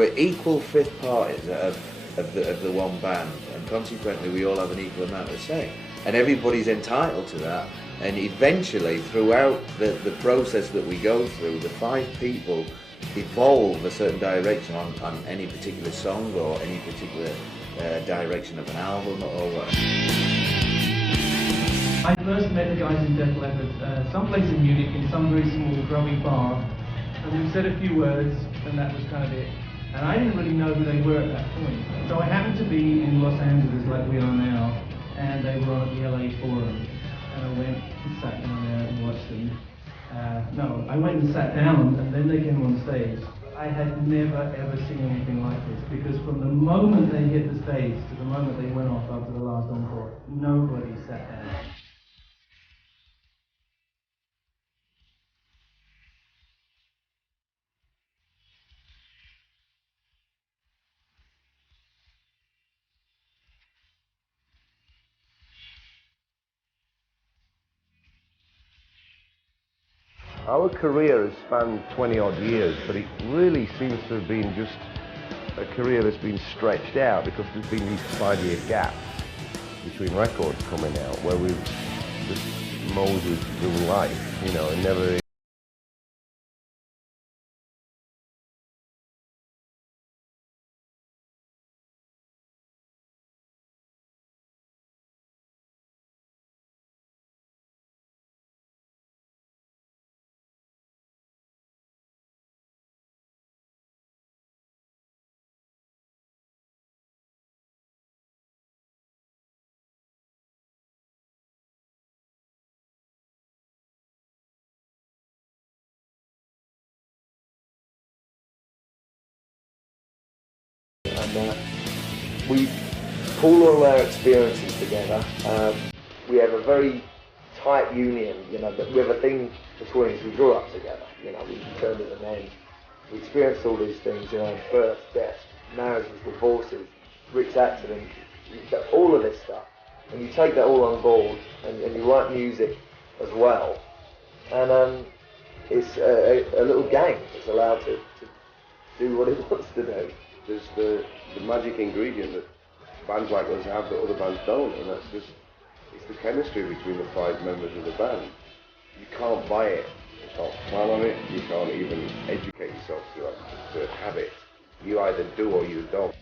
we're equal fifth parties of the one band, and consequently we all have an equal amount of say. And everybody's entitled to that. And eventually, throughout the process that we go through, the 5 people evolve a certain direction on any particular song or any particular direction of an album or whatever. I first met the guys in Def Leppard someplace in Munich in some very small grubby bar, and we said a few words, and that was kind of it. And I didn't really know who they were at that point. So I happened to be in Los Angeles like we are now, and they were on at the LA Forum, and I went and sat down there and watched them. No, I went and sat down, and then they came on stage. I had never ever seen anything like this, because from the moment they hit the stage to the moment they went off after the last encore, nobody sat down. Our career has spanned 20 odd years, but it really seems to have been just a career that's been stretched out because there's been these 5-year gaps between records coming out where we've just molded through life, you know, and never and we pull all our experiences together. We have a very tight union, you know, but we have a thing between us. We grew up together, you know, we turned as men. We experienced all these things, you know, birth, death, marriages, divorces, Rick's accident, all of this stuff. And you take that all on board, and you write music as well. And it's a little gang that's allowed to do what it wants to do. there's the magic ingredient that bands like us have that other bands don't, and that's just, it's the chemistry between the 5 members of the band. You can't buy it, you can't plan on it, you can't even educate yourself to have it. You either do or you don't.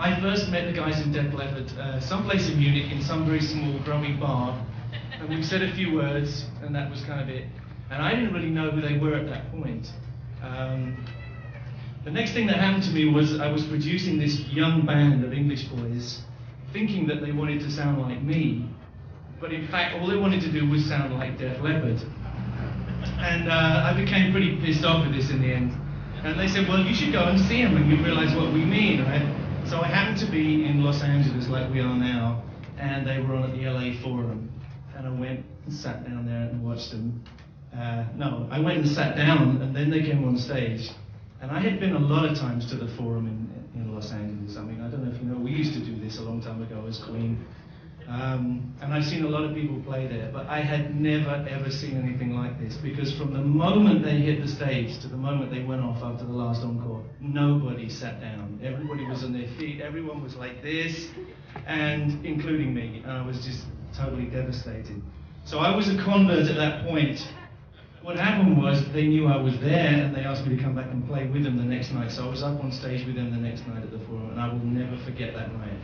I first met the guys in Def Leppard someplace in Munich in some very small grubby bar, and we said a few words, and that was kind of it. And I didn't really know who they were at that point. The next thing that happened to me was I was producing this young band of English boys, thinking that they wanted to sound like me, but in fact all they wanted to do was sound like Def Leppard. And I became pretty pissed off with this in the end. And they said, well, you should go and see them and you realize what we mean, right? So I happened to be in Los Angeles like we are now, and they were on at the LA Forum, and I went and sat down there and watched them. No, I went and sat down, and then they came on stage. And I had been a lot of times to the Forum in Los Angeles. I mean, I don't know if you know, we used to do this a long time ago as Queen. And I've seen a lot of people play there, but I had never ever seen anything like this, because from the moment they hit the stage to the moment they went off after the last encore, nobody sat down. Everybody was on their feet, everyone was like this, and including me, and I was just totally devastated. So I was a convert at that point. What happened was they knew I was there, and they asked me to come back and play with them the next night. So I was up on stage with them the next night at the Forum, and I will never forget that night.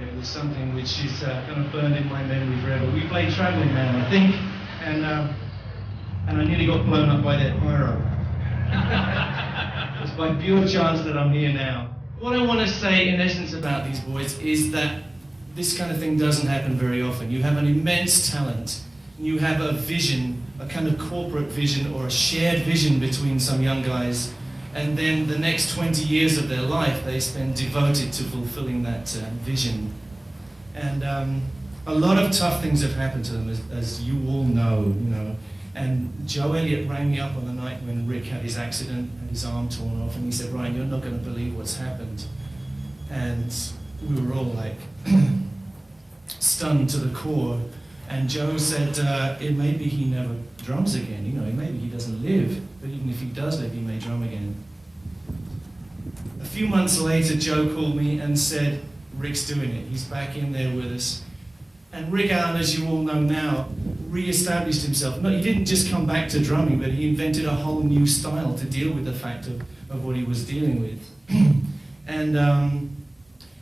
It was something which is kind of burned in my memory forever. We played Traveling Man, I think, and I nearly got blown up by that pyro. It's by pure chance that I'm here now. What I want to say in essence about these boys is that this kind of thing doesn't happen very often. You have an immense talent, you have a vision, a kind of corporate vision or a shared vision between some young guys, and then the next 20 years of their life they spend devoted to fulfilling that vision. And a lot of tough things have happened to them, as you all know, you know. And Joe Elliott rang me up on the night when Rick had his accident and his arm torn off, and he said, "Ryan, you're not going to believe what's happened." And we were all like stunned to the core. And Joe said, it may be he never drums again, you know, maybe he doesn't live, but even if he does live, he may drum again. A few months later, Joe called me and said, Rick's doing it, he's back in there with us. And Rick Allen, as you all know now, re-established himself. No, he didn't just come back to drumming, but he invented a whole new style to deal with the fact of what he was dealing with.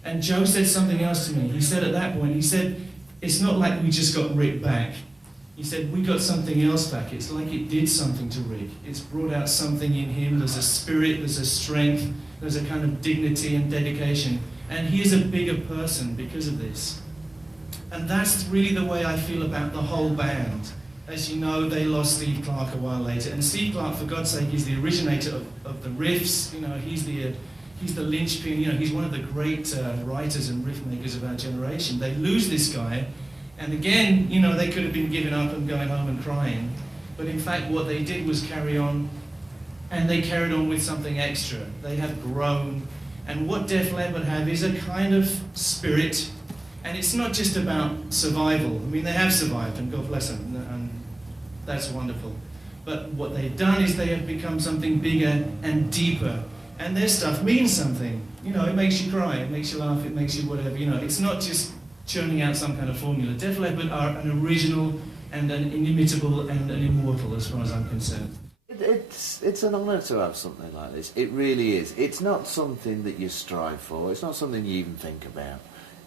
And Joe said something else to me. He said at that point, he said, it's not like we just got Rick back. He said, we got something else back. It's like it did something to Rick. It's brought out something in him. There's a spirit, there's a strength, there's a kind of dignity and dedication. And he is a bigger person because of this. And that's really the way I feel about the whole band. As you know, they lost Steve Clark a while later. And Steve Clark, for God's sake, is the originator of the riffs. You know, he's the linchpin, you know, he's one of the great writers and riff makers of our generation. They lose this guy, and again, you know, they could have been giving up and going home and crying. But in fact, what they did was carry on, and they carried on with something extra. They have grown, and what Def Leppard have is a kind of spirit, and it's not just about survival. I mean, they have survived, and God bless them, and that's wonderful. But what they've done is they have become something bigger and deeper. And their stuff means something. You know, it makes you cry, it makes you laugh, it makes you whatever. You know, it's not just churning out some kind of formula. Def Leppard are an original and an inimitable and an immortal, as far as I'm concerned. It's an honour to have something like this. It really is. It's not something that you strive for. It's not something you even think about.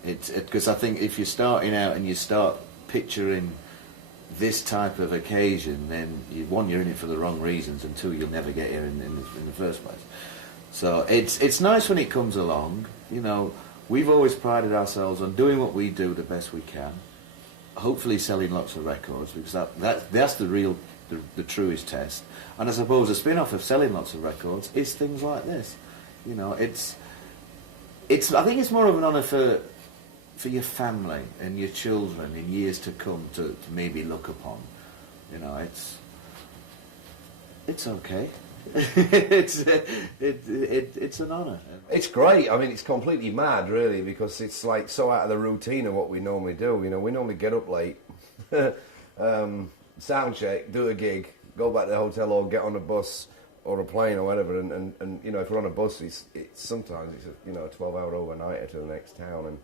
Because I think if you're starting out and you start picturing this type of occasion, then one, you're in it for the wrong reasons, and two, you'll never get here in the first place. So it's nice when it comes along. You know, we've always prided ourselves on doing what we do the best we can. Hopefully selling lots of records, because that's the truest test. And I suppose a spin-off of selling lots of records is things like this. You know, I think it's more of an honour for your family and your children in years to come to maybe look upon. You know, it's okay. It's an honour. It's great. I mean, it's completely mad, really, because it's like so out of the routine of what we normally do. You know, we normally get up late, sound check, do a gig, go back to the hotel, or get on a bus or a plane or whatever. And you know, if we're on a bus, it's sometimes it's a 12-hour overnighter to the next town, and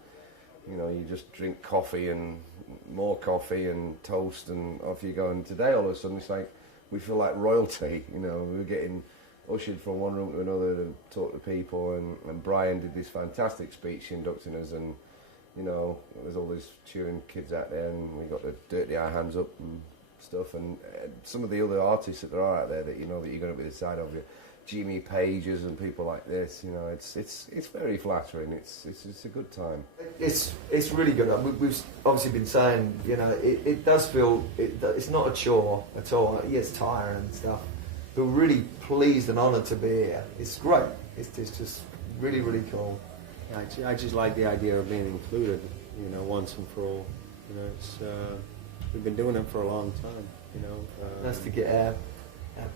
you know, you just drink coffee and more coffee and toast, and off you go. And today, all of a sudden, it's like we feel like royalty. You know, we're getting ushered from one room to another to talk to people, and Brian did this fantastic speech inducting us, and you know, there's all these cheering kids out there, and we got to dirty our hands up and stuff, and some of the other artists that there are out there that you know that you're going to be the side of, Jimmy Pages and people like this. You know, it's very flattering. It's a good time. It's really good. We've obviously been saying, you know, it does feel it's not a chore at all. Yeah, it's tiring and stuff. But we're really pleased and honoured to be here. It's great. It's just really, really cool. I just like the idea of being included, you know, once and for all. You know, it's we've been doing it for a long time, you know. Nice to get our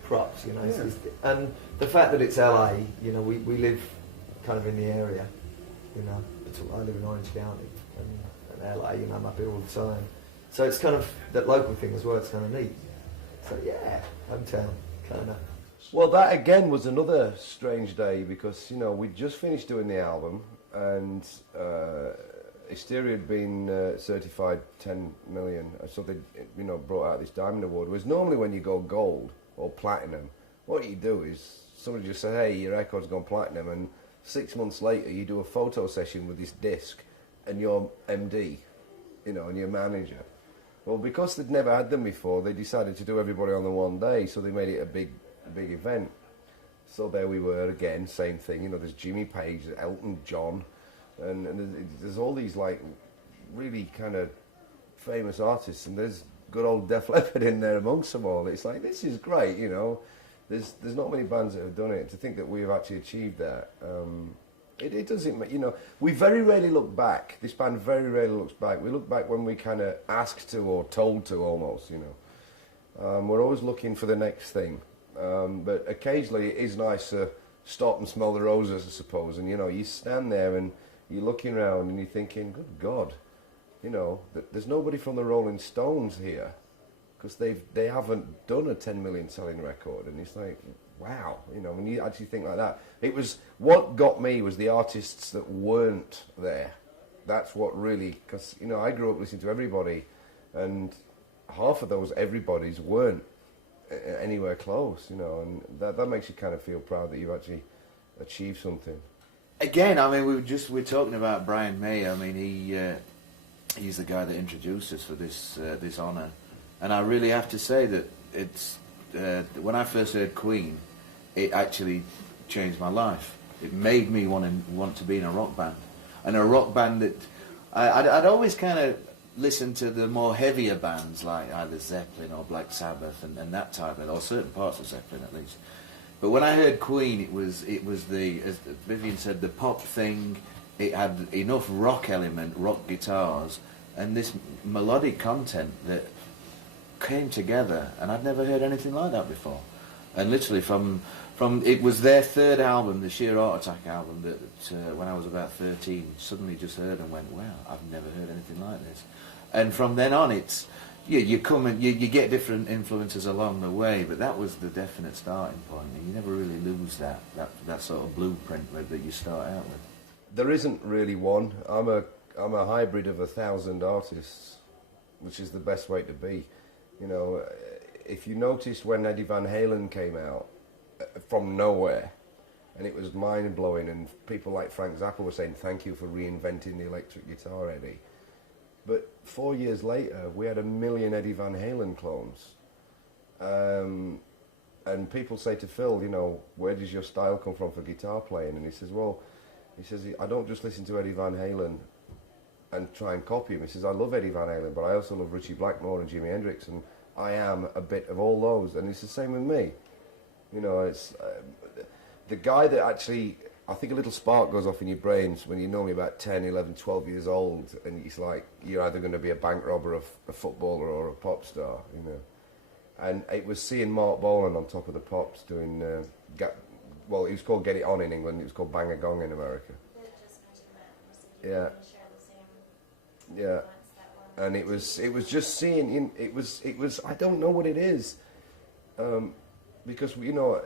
props, you know. Yeah. And the fact that it's LA, you know, we live kind of in the area, you know. I live in Orange County, and LA, you know, I'm up here all the time. So it's kind of that local thing as well. It's kind of neat. So yeah, hometown kind of. Well, that again was another strange day because, you know, we'd just finished doing the album, and Hysteria had been certified 10 million, so they, you know, brought out this Diamond Award. Whereas normally when you go gold or platinum, what you do is somebody just say, hey, your record's gone platinum, and 6 months later you do a photo session with this disc and your MD, you know, and your manager. Well, because they'd never had them before, they decided to do everybody on the one day, so they made it a big event. So there we were again, same thing. You know, there's Jimmy Page, Elton John, and there's all these like really kind of famous artists, and there's good old Def Leppard in there amongst them all. It's like, this is great, you know. There's not many bands that have done it. To think that we've actually achieved that, it doesn't, you know. We very rarely look back. This band very rarely looks back. We look back when we kind of asked to or told to, almost, you know. We're always looking for the next thing. But occasionally it is nice to stop and smell the roses, I suppose. And, you know, you stand there and you're looking around and you're thinking, good God, you know, there's nobody from the Rolling Stones here, because they haven't done a 10 million selling record. And it's like, wow, you know, when you actually think like that. It was, what got me was the artists that weren't there. That's what really, because, you know, I grew up listening to everybody, and half of those everybody's weren't anywhere close, you know, and that makes you kind of feel proud that you've actually achieved something. Again, I mean, we're talking about Brian May. I mean, he's the guy that introduced us for this honour, and I really have to say that it's when I first heard Queen, it actually changed my life. It made me want to be in a rock band, and a rock band that I'd always kind of listened to the more heavier bands like either Zeppelin or Black Sabbath and that type of, or certain parts of Zeppelin at least. But when I heard Queen, it was the, as Vivian said, the pop thing. It had enough rock element, rock guitars, and this melodic content that came together, and I'd never heard anything like that before. And literally from it was their third album, the Sheer Heart Attack album, that when I was about 13, suddenly just heard and went, wow, I've never heard anything like this. And from then on, it's you come and you get different influences along the way, but that was the definite starting point. And you never really lose that sort of blueprint that you start out with. There isn't really one. I'm a hybrid of 1,000 artists, which is the best way to be. You know, if you noticed when Eddie Van Halen came out from nowhere, and it was mind-blowing, and people like Frank Zappa were saying, thank you for reinventing the electric guitar, Eddie. But 4 years later, we had 1 million Eddie Van Halen clones. And people say to Phil, you know, where does your style come from for guitar playing? And he says, well, I don't just listen to Eddie Van Halen and try and copy him. He says, I love Eddie Van Halen, but I also love Richie Blackmore and Jimi Hendrix, and I am a bit of all those. And it's the same with me. You know, it's the guy that actually, I think a little spark goes off in your brains when you're normally about 10, 11, 12 years old, and it's like you're either going to be a bank robber, a footballer, or a pop star, you know. And it was seeing Mark Bolan on Top of the Pops doing, well, it was called Get It On in England, it was called Bang a Gong in America. Yeah. Yeah. And it was just seeing, it was, I don't know what it is, because, you know,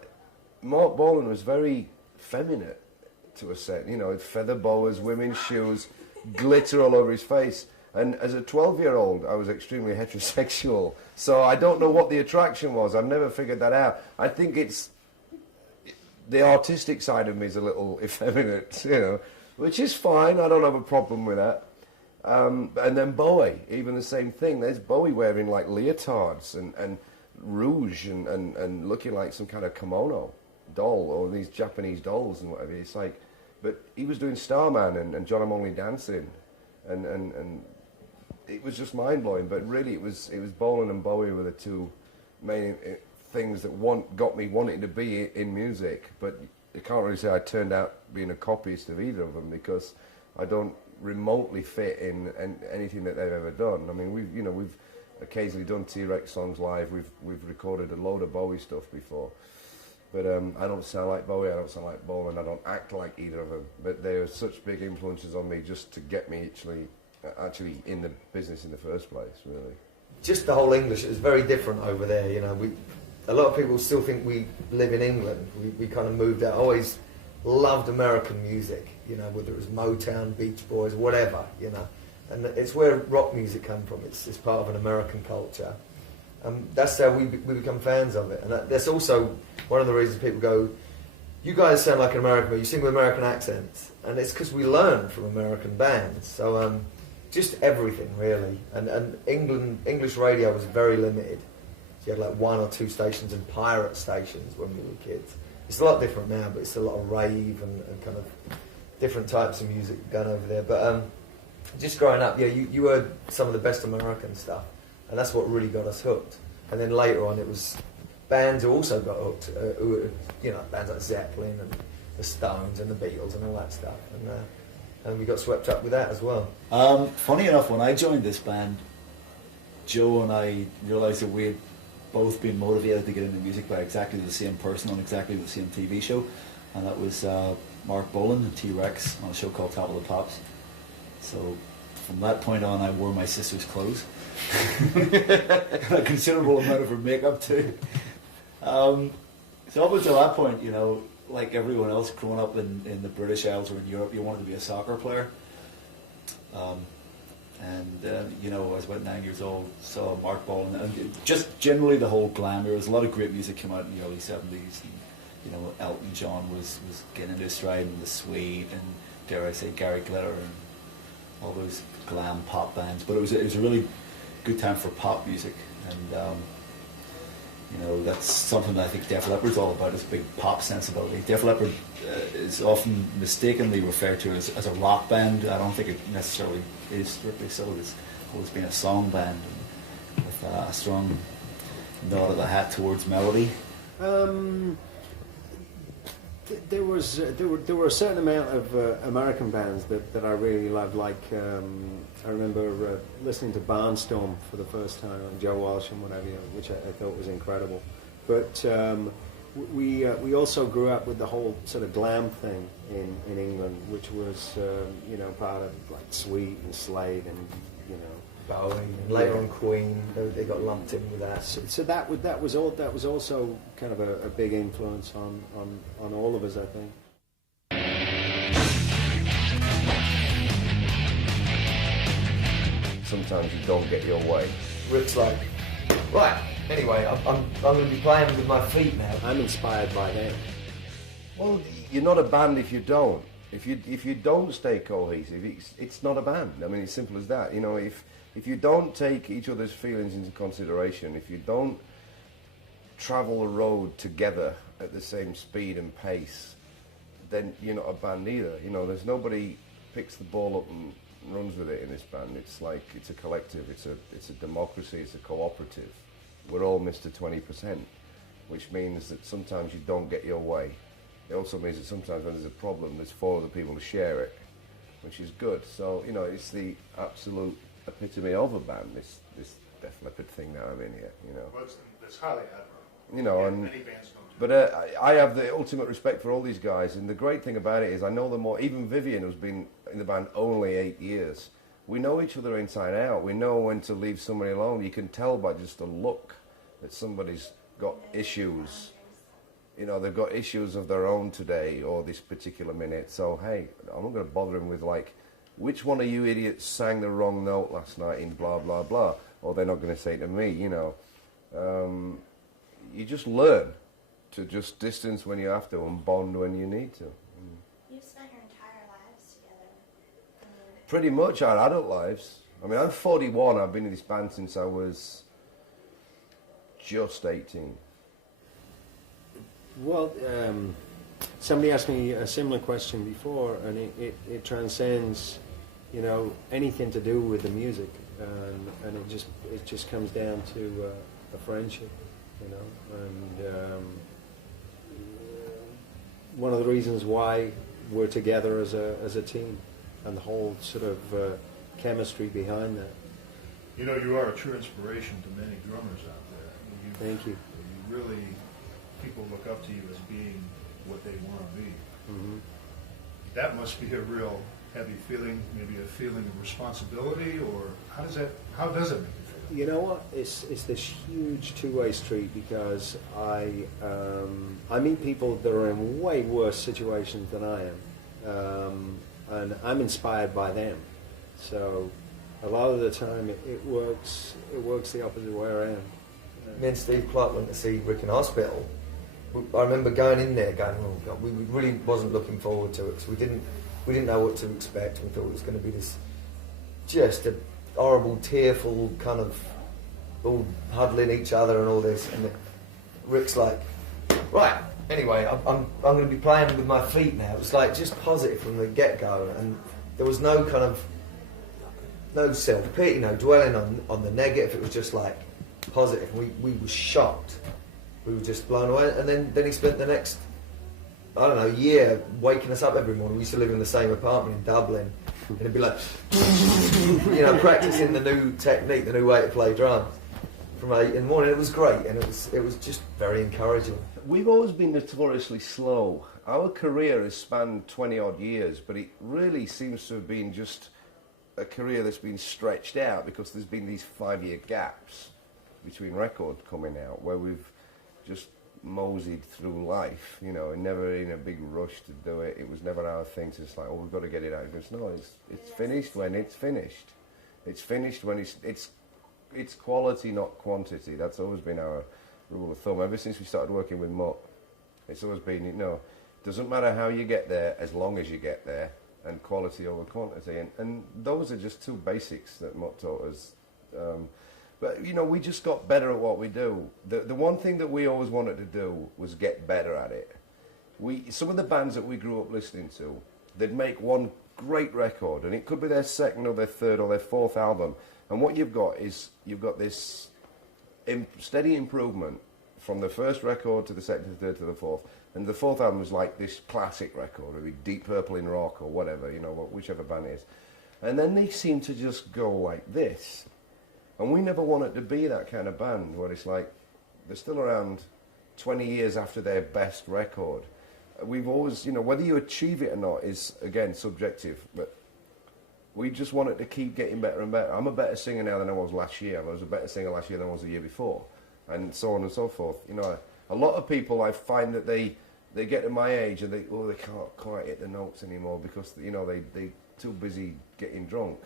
Mark Bolan was very feminine to a set, you know, feather boas, women's shoes, glitter all over his face. And as a 12-year-old, I was extremely heterosexual, so I don't know what the attraction was. I've never figured that out. I think it's the artistic side of me is a little effeminate, you know, which is fine. I don't have a problem with that. And then Bowie, even the same thing. There's Bowie wearing like leotards and rouge and looking like some kind of kimono doll, or these Japanese dolls and whatever. It's like, but he was doing Starman and John I'm Only Dancing, and it was just mind blowing. But really, it was Bolan and Bowie were the two main things that got me wanting to be in music. But you can't really say I turned out being a copyist of either of them, because I don't remotely fit in anything that they've ever done. I mean, we've occasionally done T-Rex songs live. We've recorded a load of Bowie stuff before. But I don't sound like Bowie, I don't sound like Bolan, I don't act like either of them. But they were such big influences on me just to get me actually in the business in the first place, really. Just the whole English is very different over there, you know. A lot of people still think we live in England. We kind of moved out. I always loved American music, you know, whether it was Motown, Beach Boys, whatever, you know. And it's where rock music comes from. It's part of an American culture. That's how we become fans of it. And that's also one of the reasons people go, you guys sound like an American, but you sing with American accents. And it's because we learn from American bands. So just everything, really. And English radio was very limited. So you had like 1 or 2 stations and pirate stations when we were kids. It's a lot different now, but it's a lot of rave and kind of different types of music going over there. But just growing up, yeah, you heard some of the best American stuff. And that's what really got us hooked. And then later on, it was bands who also got hooked, you know, bands like Zeppelin and the Stones and the Beatles and all that stuff. And we got swept up with that as well. Funny enough, when I joined this band, Joe and I realised that we had both been motivated to get into music by exactly the same person on exactly the same TV show, and that was Mark Bolan and T-Rex on a show called Top of the Pops. So from that point on, I wore my sister's clothes. A considerable amount of her makeup too. So up until that point, you know, like everyone else growing up in the British Isles or in Europe, you wanted to be a soccer player. You know, I was about 9 years old, saw Mark Bolan, and just generally the whole glam. There was a lot of great music came out in the early 70s. And, you know, Elton John was getting into his stride, and the Suede, and dare I say Gary Glitter, and all those glam pop bands. But it was a really good time for pop music, and you know, that's something that I think Def Leppard's all about, is big pop sensibility. Def Leppard is often mistakenly referred to as a rock band. I don't think it necessarily is strictly so. It's always been a song band, with a strong nod of the hat towards melody. There were a certain amount of American bands that I really loved. Like I remember listening to Barnstorm for the first time, on Joe Walsh and whatever, which I thought was incredible. But we also grew up with the whole sort of glam thing in England, which was you know, part of like Sweet and Slade and, you know, Bowie, and later on Queen, they got lumped in with that. So that was also kind of a big influence on all of us, I think. Sometimes you don't get your way. Rick's like, right, anyway, I'm going to be playing with my feet now. I'm inspired by them. Well, you're not a band if you don't. If you don't stay cohesive, it's not a band. I mean, it's simple as that. You know, if you don't take each other's feelings into consideration, if you don't travel the road together at the same speed and pace, then you're not a band either. You know, there's nobody picks the ball up and runs with it in this band. It's like, it's a collective, it's a democracy, it's a cooperative. We're all Mr. 20%, which means that sometimes you don't get your way. It also means that sometimes when there's a problem, there's 4 other people to share it, which is good. So, you know, it's the absolute epitome of a band, this Def Leppard thing that I'm in here, you know. Well, it's highly admirable. You know, yeah, and many bands don't do but I have the ultimate respect for all these guys, and the great thing about it is I know them all. Even Vivian, who's been in the band only 8 years, we know each other inside out. We know when to leave somebody alone. You can tell by just a look that somebody's got issues. You know, they've got issues of their own today or this particular minute. So, hey, I'm not going to bother them with, like, which one of you idiots sang the wrong note last night in blah, blah, blah. Or they're not going to say to me, you know. You just learn to just distance when you have to and bond when you need to. You've spent your entire lives together. Pretty much our adult lives. I mean, I'm 41. I've been in this band since I was just 18. Well, somebody asked me a similar question before, and it transcends, you know, anything to do with the music, and it just comes down to a friendship, you know, and one of the reasons why we're together as a team, and the whole sort of chemistry behind that. You know, you are a true inspiration to many drummers out there. Thank you. You really, people look up to you as being what they want to be. Mm-hmm. That must be a real heavy feeling, maybe a feeling of responsibility, or how does it make you feel? You know what? It's this huge two-way street, because I meet people that are in way worse situations than I am, and I'm inspired by them. So a lot of the time it works the opposite way around. Me and Steve Clark went to see Rick in hospital. I remember going in there going, oh God, we really wasn't looking forward to it, because we didn't know what to expect. We thought it was going to be this just a horrible, tearful kind of all huddling each other and all this. And Rick's like, right, anyway, I'm going to be playing with my feet now. It was like just positive from the get-go, and there was no kind of no self-pity, no dwelling on the negative. It was just like positive. We were shocked. We were just blown away. And then he spent the next, I don't know, year waking us up every morning. We used to live in the same apartment in Dublin, and he'd be like, you know, practicing the new technique, the new way to play drums. from 8 in the morning. It was great, and it was just very encouraging. We've always been notoriously slow. Our career has spanned 20 odd years, but it really seems to have been just a career that's been stretched out because there's been these 5-year gaps between records coming out where we've just moseyed through life, you know, and never in a big rush to do it. It was never our thing to just like, oh, we've got to get it out. Because no, it's finished when it's finished. It's finished when it's quality, not quantity. That's always been our rule of thumb. Ever since we started working with Mutt, it's always been, you know, doesn't matter how you get there as long as you get there, and quality over quantity. And those are just two basics that Mutt taught us. But, you know, we just got better at what we do. The one thing that we always wanted to do was get better at it. Some of the bands that we grew up listening to, they'd make one great record, and it could be their second or their third or their fourth album. And what you've got is, you've got this steady improvement from the first record to the second to the third to the fourth. And the fourth album was like this classic record, maybe Deep Purple in rock or whatever, you know, whichever band it is. And then they seem to just go like this. And we never wanted to be that kind of band where it's like, they're still around 20 years after their best record. We've always, you know, whether you achieve it or not is, again, subjective, but we just wanted to keep getting better and better. I'm a better singer now than I was last year. I was a better singer last year than I was the year before, and so on and so forth. You know, a lot of people, I find that they get to my age and they can't quite hit the notes anymore because, you know, they're too busy getting drunk.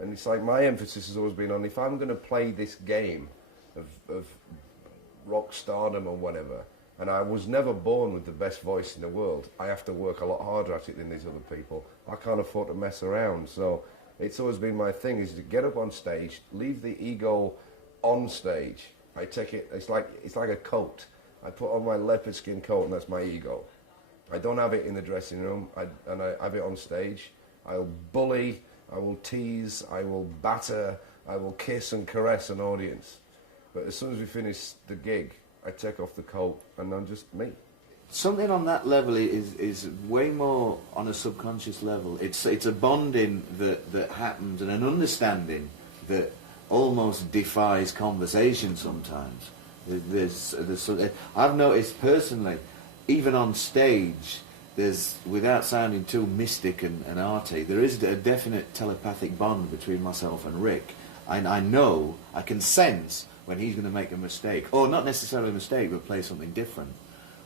And it's like, my emphasis has always been on, if I'm going to play this game of rock stardom or whatever, and I was never born with the best voice in the world, I have to work a lot harder at it than these other people. I can't afford to mess around. So it's always been my thing, is to get up on stage, leave the ego on stage. I take it, it's like a coat. I put on my leopard skin coat, and that's my ego. I don't have it in the dressing room, I have it on stage. I'll bully, I will tease, I will batter, I will kiss and caress an audience. But as soon as we finish the gig, I take off the coat and I'm just me. Something on that level is way more on a subconscious level. It's a bonding that happens, and an understanding that almost defies conversation sometimes. I've noticed personally, even on stage, there's, without sounding too mystic and arty, there is a definite telepathic bond between myself and Rick. I know, I can sense when he's going to make a mistake, or not necessarily a mistake, but play something different,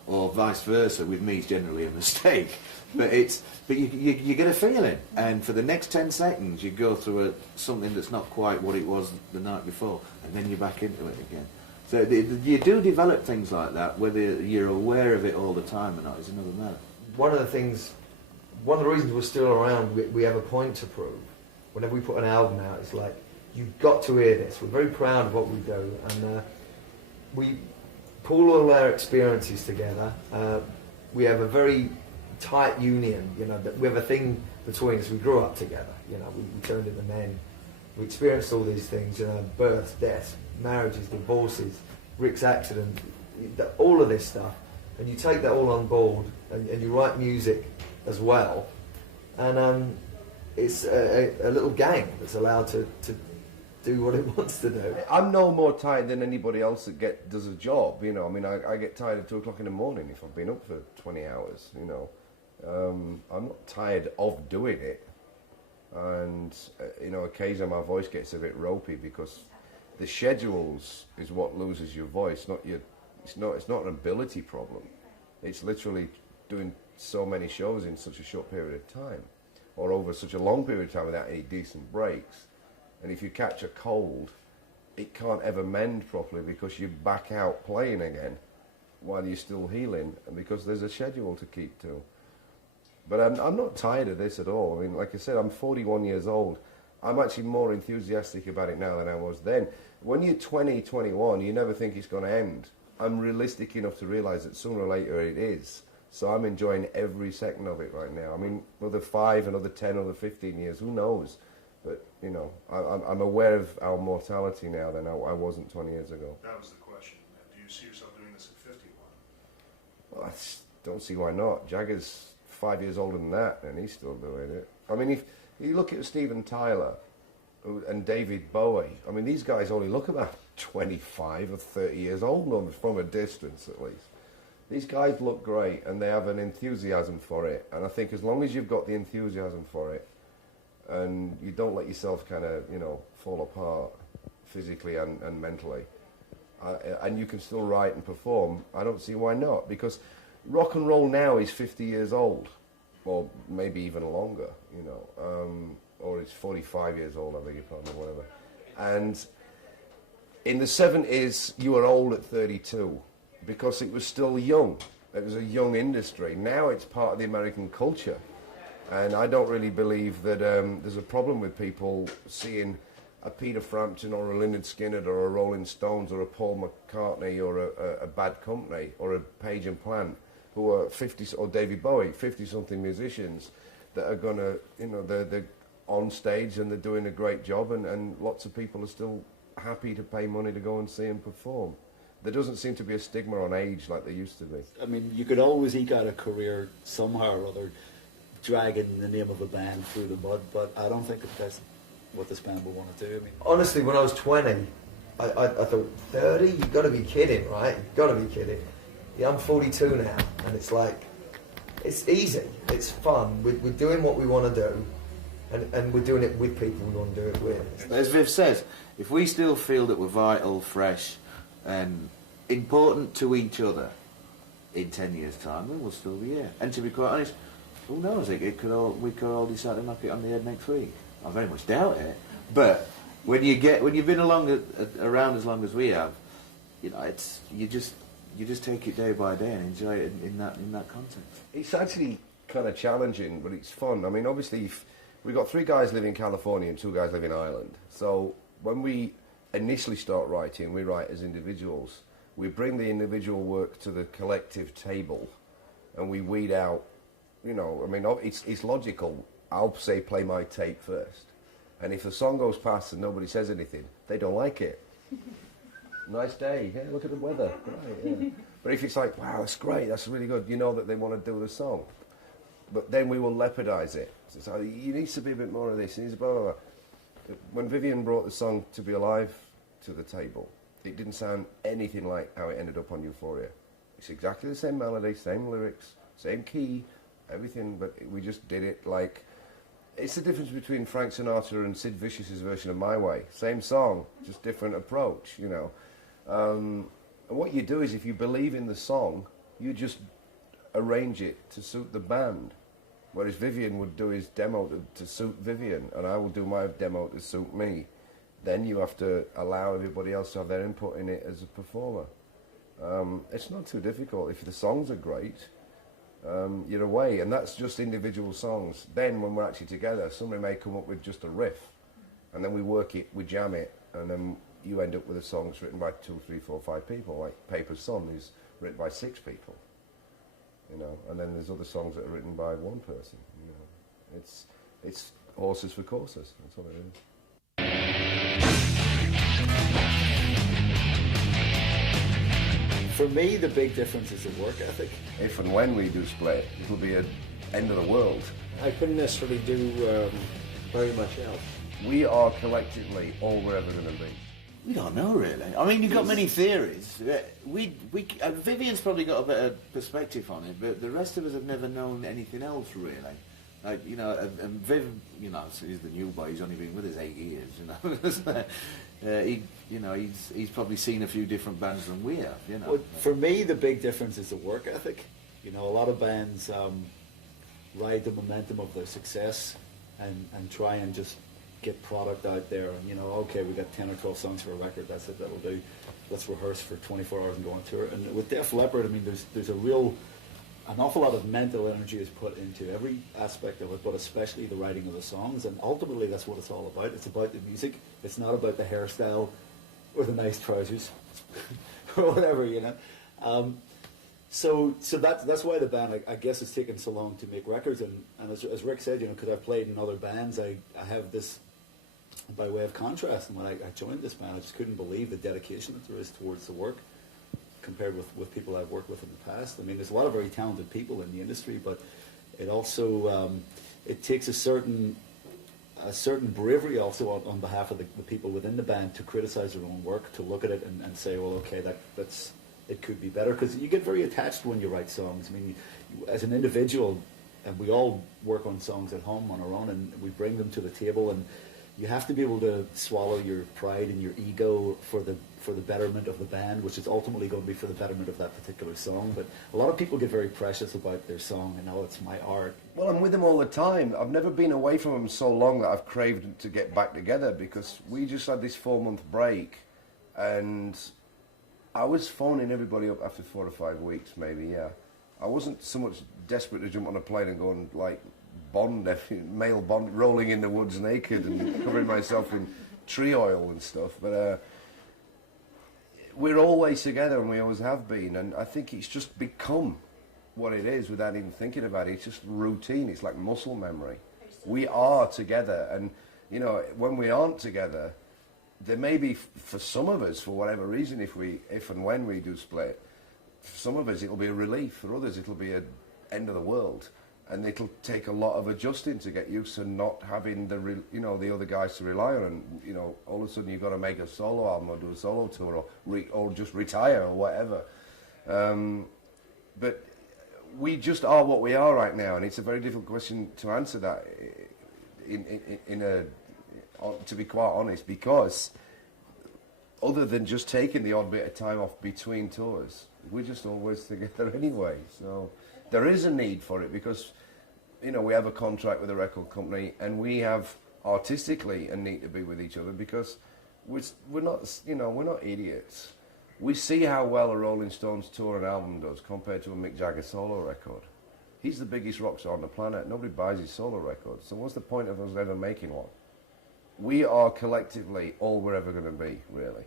or vice versa. With me, it's generally a mistake, but you get a feeling, and for the next 10 seconds, you go through something that's not quite what it was the night before, and then you're back into it again. So you do develop things like that. Whether you're aware of it all the time or not is another matter. One of the reasons we're still around, we have a point to prove. Whenever we put an album out, it's like, you've got to hear this. We're very proud of what we do, and we pull all our experiences together. We have a very tight union, you know, we have a thing between us. We grew up together, you know, we turned into men. We experienced all these things, you know, births, deaths, marriages, divorces, Rick's accident, all of this stuff. And you take that all on board, and you write music as well. And it's a little gang that's allowed to do what it wants to do. I'm no more tired than anybody else that does a job, you know. I mean, I get tired at 2 o'clock in the morning if I've been up for 20 hours, you know. I'm not tired of doing it. And, you know, occasionally my voice gets a bit ropey because the schedules is what loses your voice, it's not an ability problem. It's literally doing so many shows in such a short period of time, or over such a long period of time without any decent breaks. And if you catch a cold, it can't ever mend properly because you back out playing again while you're still healing, and because there's a schedule to keep to. But I'm not tired of this at all. I mean, like I said, I'm 41 years old. I'm actually more enthusiastic about it now than I was then. When you're 20, 21, you never think it's going to end. I'm realistic enough to realise that sooner or later it is. So I'm enjoying every second of it right now. I mean, another 5, another 10, another 15 years, who knows? But, you know, I'm aware of our mortality now than I wasn't 20 years ago. That was the question. Do you see yourself doing this at 51? Well, I don't see why not. Jagger's 5 years older than that, and he's still doing it. I mean, if you look at Steven Tyler, and David Bowie. I mean, these guys only look about 25 or 30 years old from a distance, at least. These guys look great, and they have an enthusiasm for it. And I think as long as you've got the enthusiasm for it, and you don't let yourself kind of, you know, fall apart physically and mentally, and you can still write and perform, I don't see why not. Because rock and roll now is 50 years old, or maybe even longer, you know, or it's 45 years old, I beg your pardon, or whatever. And in the 70s, you were old at 32, because it was still young. It was a young industry. Now it's part of the American culture. And I don't really believe that there's a problem with people seeing a Peter Frampton or a Lynyrd Skynyrd or a Rolling Stones or a Paul McCartney or a Bad Company or a Page and Plant, who are 50, or David Bowie, 50-something musicians that are going to, you know, they're on stage and they're doing a great job, and lots of people are still happy to pay money to go and see them perform. There doesn't seem to be a stigma on age like there used to be. I mean, you could always eke out a career somehow or other, dragging the name of a band through the mud, but I don't think that's what this band would want to do. I mean, honestly, when I was 20, I thought, 30? You've got to be kidding, right? You've got to be kidding. Yeah, I'm 42 now, and it's like, it's easy, it's fun. We're doing what we want to do, and we're doing it with people we want to do it with. As Viv says, if we still feel that we're vital, fresh, and important to each other in 10 years' time, then we'll still be here. And to be quite honest, who knows? We could all decide to knock it on the head next week. I very much doubt it. But when you've been around as long as we have, you know, you just take it day by day and enjoy it in that context. It's actually kind of challenging, but it's fun. I mean, obviously, we've got 3 guys live in California and 2 guys live in Ireland. So when we initially start writing, we write as individuals. We bring the individual work to the collective table, and we weed out, you know, I mean, it's logical. I'll say play my tape first, and if the song goes past and nobody says anything, they don't like it. Nice day, yeah, look at the weather, right, yeah. But if it's like, wow, that's great, that's really good, you know that they want to do the song. But then we will leopardize it. So it's like, you need to be a bit more of this, you need to blah, blah, blah. When Vivian brought the song To Be Alive to the table, it didn't sound anything like how it ended up on Euphoria. It's exactly the same melody, same lyrics, same key, everything, but we just did it like... It's the difference between Frank Sinatra and Sid Vicious's version of My Way. Same song, just different approach, you know. And what you do is, if you believe in the song, you just arrange it to suit the band. Whereas Vivian would do his demo to suit Vivian, and I will do my demo to suit me. Then you have to allow everybody else to have their input in it as a performer. It's not too difficult. If the songs are great, you're away, and that's just individual songs. Then when we're actually together, somebody may come up with just a riff, and then we work it, we jam it, and then you end up with a song that's written by 2, 3, 4, 5 people, like Paper's Son is written by 6 people. You know, and then there's other songs that are written by 1 person. You know, it's horses for courses. That's all it is. for me, the big difference is the work ethic. If and when we do split, it'll be an end of the world. I couldn't necessarily do very much else. We are collectively all we're ever going to be. We don't know, really. I mean, you've got many theories. Vivian's probably got a better perspective on it, but the rest of us have never known anything else, really. Like, you know, and Viv, you know, he's the new boy. He's only been with us 8 years, you know. He's probably seen a few different bands than we have, you know. Well, for me, the big difference is the work ethic. You know, a lot of bands ride the momentum of their success and try and just get product out there, and, you know, okay, we got 10 or 12 songs for a record, that's it, that'll do. Let's rehearse for 24 hours and go on tour. And with Def Leppard, I mean, there's an awful lot of mental energy is put into every aspect of it, but especially the writing of the songs, and ultimately that's what it's all about. It's about the music. It's not about the hairstyle or the nice trousers or whatever, you know. So that's why the band, I guess, has taken so long to make records. And as Rick said, you know, because I've played in other bands, I have this, by way of contrast, and when I joined this band, I just couldn't believe the dedication that there is towards the work compared with people I've worked with in the past. I mean, there's a lot of very talented people in the industry, but it also it takes a certain a certain bravery also on behalf of the people within the band to criticize their own work, to look at it and say, well, okay, that's it could be better, because you get very attached when you write songs. I mean, as an individual, and we all work on songs at home on our own, and we bring them to the table, and you have to be able to swallow your pride and your ego for the betterment of the band, which is ultimately going to be for the betterment of that particular song. But a lot of people get very precious about their song, and oh, it's my art. Well, I'm with them all the time. I've never been away from them so long that I've craved to get back together, because we just had this 4-month break, and I was phoning everybody up after 4 or 5 weeks, maybe, yeah. I wasn't so much desperate to jump on a plane and go and, like, male Bond, rolling in the woods naked and covering myself in tree oil and stuff, but we're always together, and we always have been, and I think it's just become what it is without even thinking about it. It's just routine. It's like muscle memory. We are together, and, you know, when we aren't together, there may be, for some of us, for whatever reason, if and when we do split, for some of us it'll be a relief, for others it'll be an end of the world, and it'll take a lot of adjusting to get used to not having the other guys to rely on, and, you know, all of a sudden you've got to make a solo album or do a solo tour or just retire or whatever. But we just are what we are right now, and it's a very difficult question to answer that to be quite honest, because other than just taking the odd bit of time off between tours, we're just always together anyway. So there is a need for it, because, you know, we have a contract with a record company, and we have artistically a need to be with each other, because we're not, you know, we're not idiots. We see how well a Rolling Stones tour and album does compared to a Mick Jagger solo record. He's the biggest rock star on the planet. Nobody buys his solo records. So what's the point of us ever making one? We are collectively all we're ever going to be, really.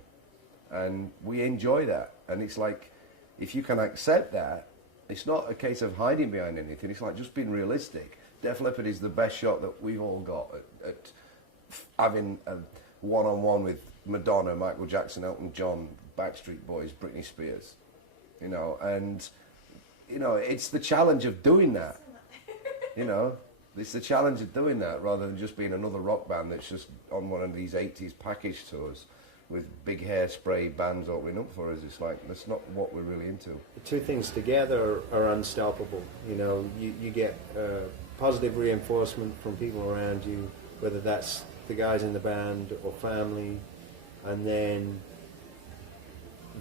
And we enjoy that. And it's like, if you can accept that, it's not a case of hiding behind anything. It's like just being realistic. Def Leppard is the best shot that we've all got at having a one-on-one with Madonna, Michael Jackson, Elton John, Backstreet Boys, Britney Spears. You know, and, you know, it's the challenge of doing that. You know, it's the challenge of doing that, rather than just being another rock band that's just on one of these 80s package tours with big hairspray bands opening up for us. It's like, that's not what we're really into. The two things together are unstoppable. You know, you get positive reinforcement from people around you, whether that's the guys in the band or family, and then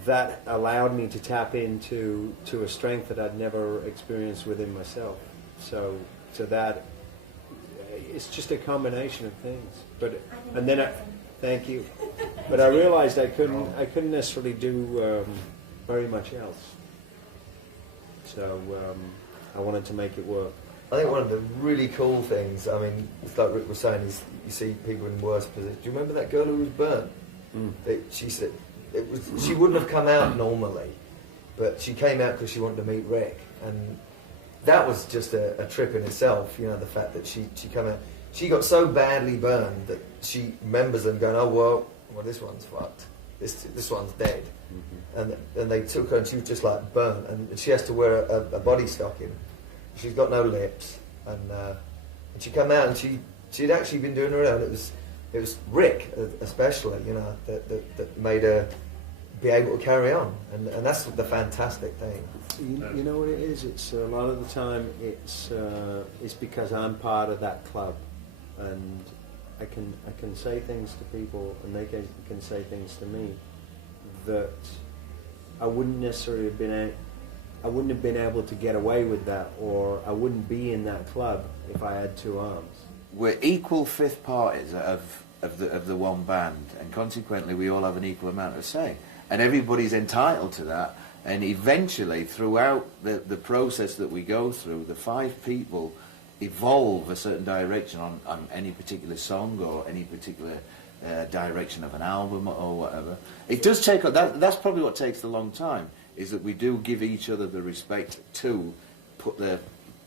that allowed me to tap into a strength that I'd never experienced within myself. So that it's just a combination of things. And then thank you. But I realized I couldn't necessarily do very much else. So I wanted to make it work. I think one of the really cool things, I mean, it's like Rick was saying, is you see people in worse positions. Do you remember that girl who was burnt? She said she wouldn't have come out normally, but she came out because she wanted to meet Rick, and that was just a trip in itself. You know, the fact that she came out, she got so badly burned that she remembers them going, oh well, this one's fucked, this one's dead, and they took her, and she was just like burnt, and she has to wear a body stocking. She's got no lips, and she came out, and she'd actually been doing her own. It was Rick, especially, you know, that made her be able to carry on, and that's the fantastic thing. You know what it is? It's a lot of the time it's because I'm part of that club, and I can say things to people, and they can say things to me that I wouldn't necessarily have been. I wouldn't have been able to get away with that, or I wouldn't be in that club if I had two arms. We're equal fifth parties of the one band, and consequently we all have an equal amount of say, and everybody's entitled to that. And eventually, throughout the process that we go through, the five people evolve a certain direction on any particular song or any particular direction of an album or whatever. It does take that's probably what takes a long time, is that we do give each other the respect to put their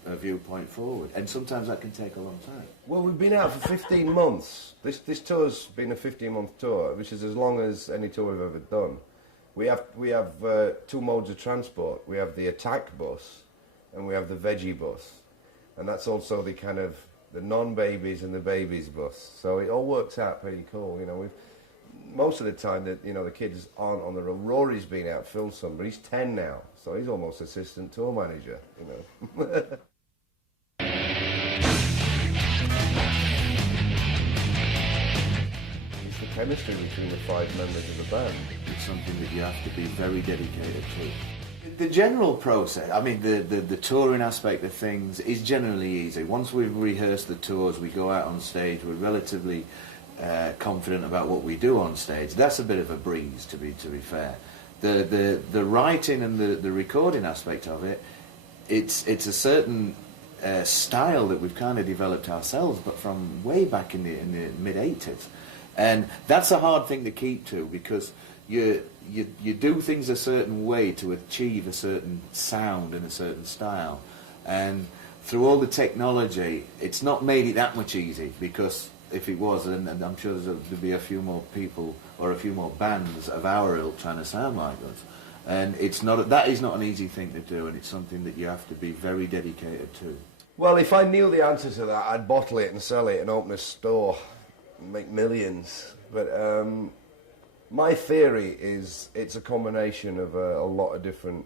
viewpoint forward, and sometimes that can take a long time. Well, we've been out for 15 months. This tour's been a 15-month tour, which is as long as any tour we've ever done. We have two modes of transport. We have the attack bus, and we have the veggie bus, and that's also the kind of the non-babies and the babies bus. So it all works out pretty cool. You know, most of the time that, you know, the kids aren't on the road. Rory's been out, Phil's son, but he's 10 now, so he's almost assistant tour manager, you know. It's the chemistry between the 5 members of the band. It's something that you have to be very dedicated to. The general process, I mean, the touring aspect of things is generally easy. Once we've rehearsed the tours, we go out on stage, we're relatively confident about what we do on stage. That's a bit of a breeze, to be fair. The writing and the recording aspect of it, it's a certain style that we've kind of developed ourselves, but from way back in the mid-80s. And that's a hard thing to keep to, because you do things a certain way to achieve a certain sound and a certain style. And through all the technology, it's not made it that much easy, because if it was, and I'm sure there'd be a few more people or a few more bands of our ilk trying to sound like us. And that is not an easy thing to do, and it's something that you have to be very dedicated to. Well, if I knew the answer to that, I'd bottle it and sell it and open a store and make millions. But my theory is it's a combination of a lot of different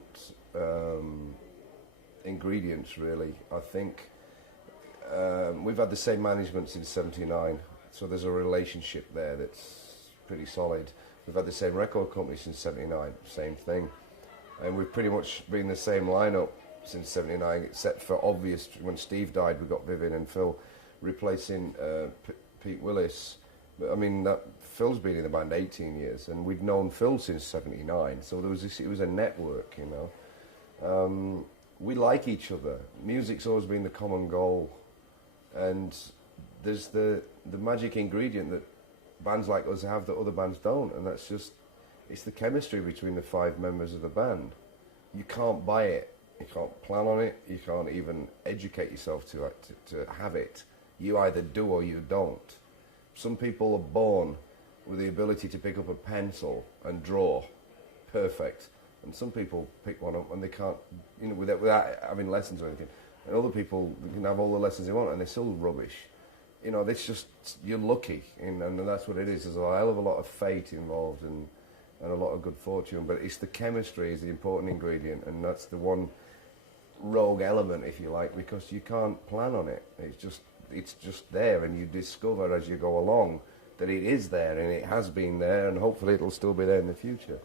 ingredients, really. I think we've had the same management since '79, so there's a relationship there that's pretty solid. We've had the same record company since '79, same thing. And we've pretty much been the same lineup since '79, except for obvious, when Steve died, we got Vivian and Phil replacing Pete Willis. But I mean, Phil's been in the band 18 years, and we'd known Phil since '79, so it was a network, you know. We like each other. Music's always been the common goal, and there's the magic ingredient that bands like us have that other bands don't, and that's just, it's the chemistry between the 5 members of the band. You can't buy it, you can't plan on it, you can't even educate yourself to have it. You either do or you don't. Some people are born with the ability to pick up a pencil and draw, perfect. And some people pick one up and they can't, you know, without having lessons or anything. And other people can have all the lessons they want and they're still rubbish. You know, it's just, you're lucky, and that's what it is. There's a hell of a lot of fate involved and a lot of good fortune, but it's the chemistry is the important ingredient, and that's the one rogue element, if you like, because you can't plan on it. It's just there, and you discover as you go along that it is there, and it has been there, and hopefully it'll still be there in the future.